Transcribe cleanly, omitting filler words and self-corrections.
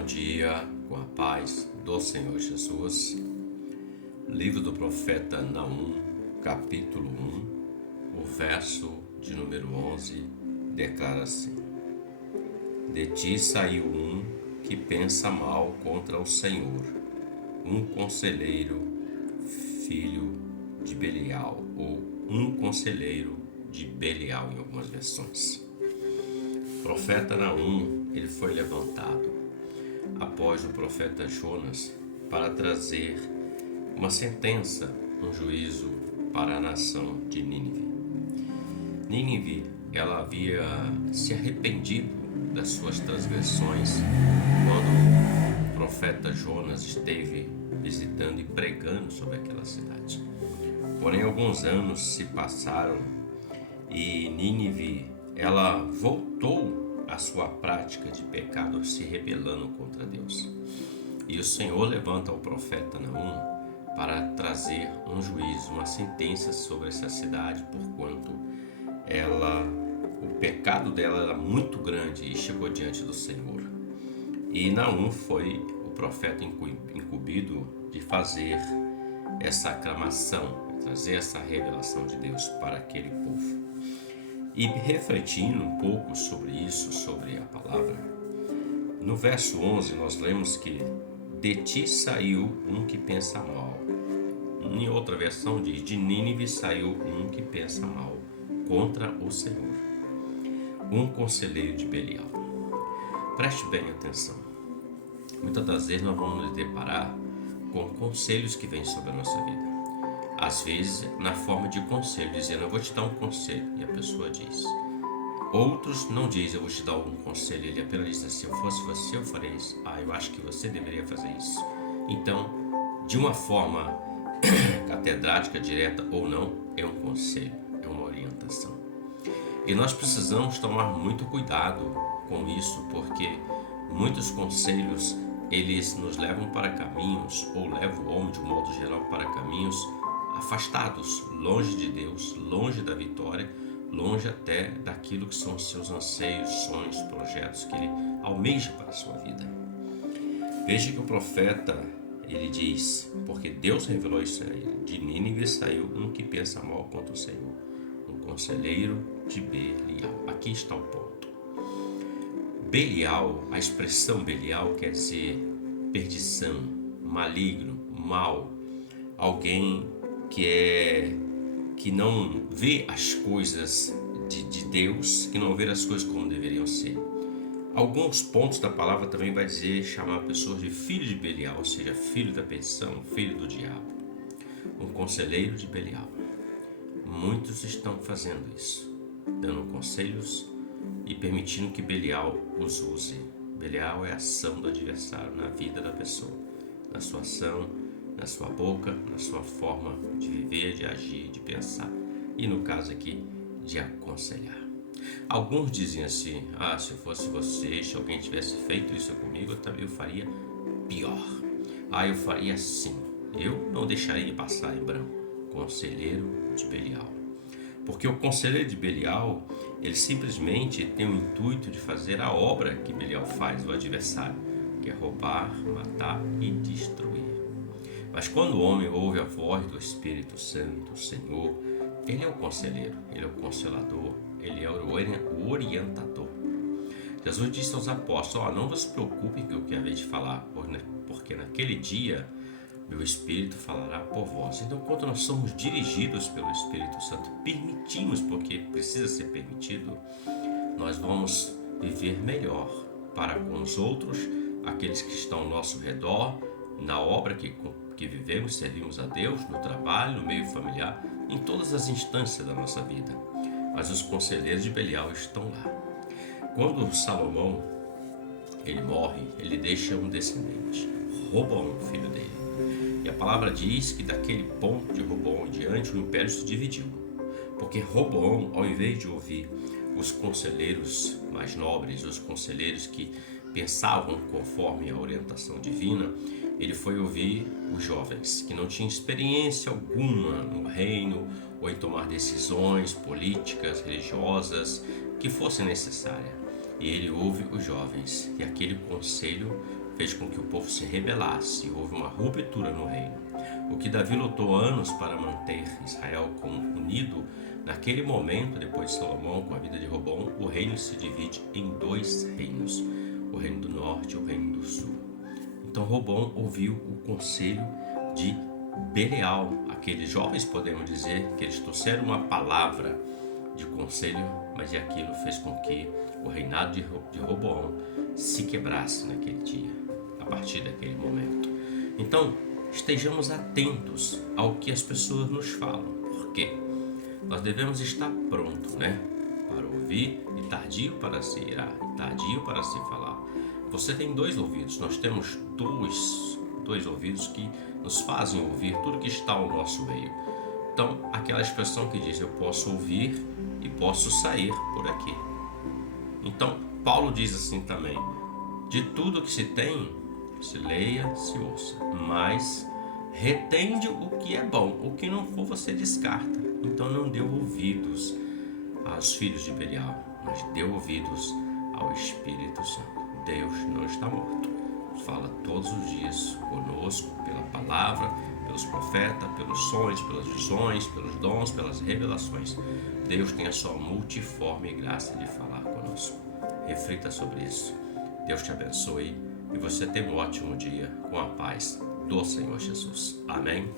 Bom dia, com a paz do Senhor Jesus. Livro do profeta Naum, capítulo 1, o verso de número 11, declara assim: De ti saiu um que pensa mal contra o Senhor, um conselheiro, filho de Belial, ou um conselheiro de Belial em algumas versões. O profeta Naum, ele foi levantado após o profeta Jonas para trazer uma sentença, um juízo para a nação de Nínive. Nínive, ela havia se arrependido das suas transgressões quando o profeta Jonas esteve visitando e pregando sobre aquela cidade. Porém, alguns anos se passaram e Nínive, ela voltou a sua prática de pecado, se rebelando contra Deus. E o Senhor levanta o profeta Naum para trazer um juízo, uma sentença sobre essa cidade, porquanto o pecado dela era muito grande e chegou diante do Senhor. E Naum foi o profeta incumbido de fazer essa aclamação, trazer essa revelação de Deus para aquele povo. E refletindo um pouco sobre isso, sobre a palavra, no verso 11 nós lemos que de ti saiu um que pensa mal. Em outra versão diz, de Nínive saiu um que pensa mal contra o Senhor, um conselheiro de Belial. Preste bem atenção. Muitas das vezes nós vamos nos deparar com conselhos que vêm sobre a nossa vida. Às vezes, na forma de conselho, dizendo, eu vou te dar um conselho, e a pessoa diz. Outros não dizem, eu vou te dar algum conselho, ele apenas diz assim, se eu fosse você, eu faria isso. Eu acho que você deveria fazer isso. Então, de uma forma catedrática, direta ou não, é um conselho, é uma orientação. E nós precisamos tomar muito cuidado com isso, porque muitos conselhos, eles nos levam para caminhos, ou levam o homem de um modo geral para caminhos afastados, longe de Deus, longe da vitória, longe até daquilo que são os seus anseios, sonhos, projetos que ele almeja para a sua vida. Veja que o profeta, ele diz, porque Deus revelou isso a ele, de Nínive saiu um que pensa mal contra o Senhor, um conselheiro de Belial. Aqui está o ponto. Belial, a expressão Belial quer dizer perdição, maligno, mal, alguém que não vê as coisas de Deus, que não vê as coisas como deveriam ser. Alguns pontos da palavra também vai dizer, chamar pessoas de filho de Belial, ou seja, filho da perdição, filho do diabo, um conselheiro de Belial. Muitos estão fazendo isso, dando conselhos e permitindo que Belial os use. Belial é a ação do adversário na vida da pessoa, na sua ação, na sua boca, na sua forma de viver, de agir, de pensar. E no caso aqui, de aconselhar. Alguns dizem assim, se eu fosse você, se alguém tivesse feito isso comigo, eu faria pior. Eu faria assim. Eu não deixaria passar em branco. Conselheiro de Belial. Porque o conselheiro de Belial, ele simplesmente tem o intuito de fazer a obra que Belial faz, o adversário, que é roubar, matar e destruir. Mas quando o homem ouve a voz do Espírito Santo, o Senhor, ele é o conselheiro, ele é o consolador, ele é o orientador. Jesus disse aos apóstolos, não vos preocupem com o que havia de falar, porque naquele dia meu Espírito falará por vós. Então, quando nós somos dirigidos pelo Espírito Santo, permitimos, porque precisa ser permitido, nós vamos viver melhor para com os outros, aqueles que estão ao nosso redor, na obra que vivemos, servimos a Deus, no trabalho, no meio familiar, em todas as instâncias da nossa vida. Mas os conselheiros de Belial estão lá. Quando Salomão ele morre, ele deixa um descendente, Roboão, filho dele. E a palavra diz que daquele ponto de Roboão em diante o império se dividiu. Porque Roboão, ao invés de ouvir os conselheiros mais nobres, os conselheiros que pensavam conforme a orientação divina, ele foi ouvir os jovens que não tinham experiência alguma no reino ou em tomar decisões políticas, religiosas que fossem necessárias. E ele ouve os jovens, e aquele conselho fez com que o povo se rebelasse e houve uma ruptura no reino. O que Davi lutou anos para manter Israel unido, naquele momento, depois de Salomão, com a vida de Robão, o reino se divide em dois reinos, o reino do norte e o reino do sul. Então Robão ouviu o conselho de Belial. Aqueles jovens, podemos dizer, que eles trouxeram uma palavra de conselho, mas aquilo fez com que o reinado de Roboão se quebrasse naquele dia, a partir daquele momento. Então, estejamos atentos ao que as pessoas nos falam, porque nós devemos estar prontos, para ouvir e tardio para se irar, tardio para se falar. Você tem dois ouvidos, nós temos dois ouvidos que nos fazem ouvir tudo que está ao nosso meio. Então, aquela expressão que diz, eu posso ouvir e posso sair por aqui. Então, Paulo diz assim também, de tudo que se tem, se leia, se ouça, mas retende o que é bom, o que não for você descarta. Então não dê ouvidos aos filhos de Belial, mas dê ouvidos ao Espírito Santo. Deus não está morto. Fala todos os dias conosco, pela palavra, pelos profetas, pelos sonhos, pelas visões, pelos dons, pelas revelações. Deus tem a sua multiforme graça de falar conosco. Reflita sobre isso. Deus te abençoe e você tenha um ótimo dia com a paz do Senhor Jesus. Amém?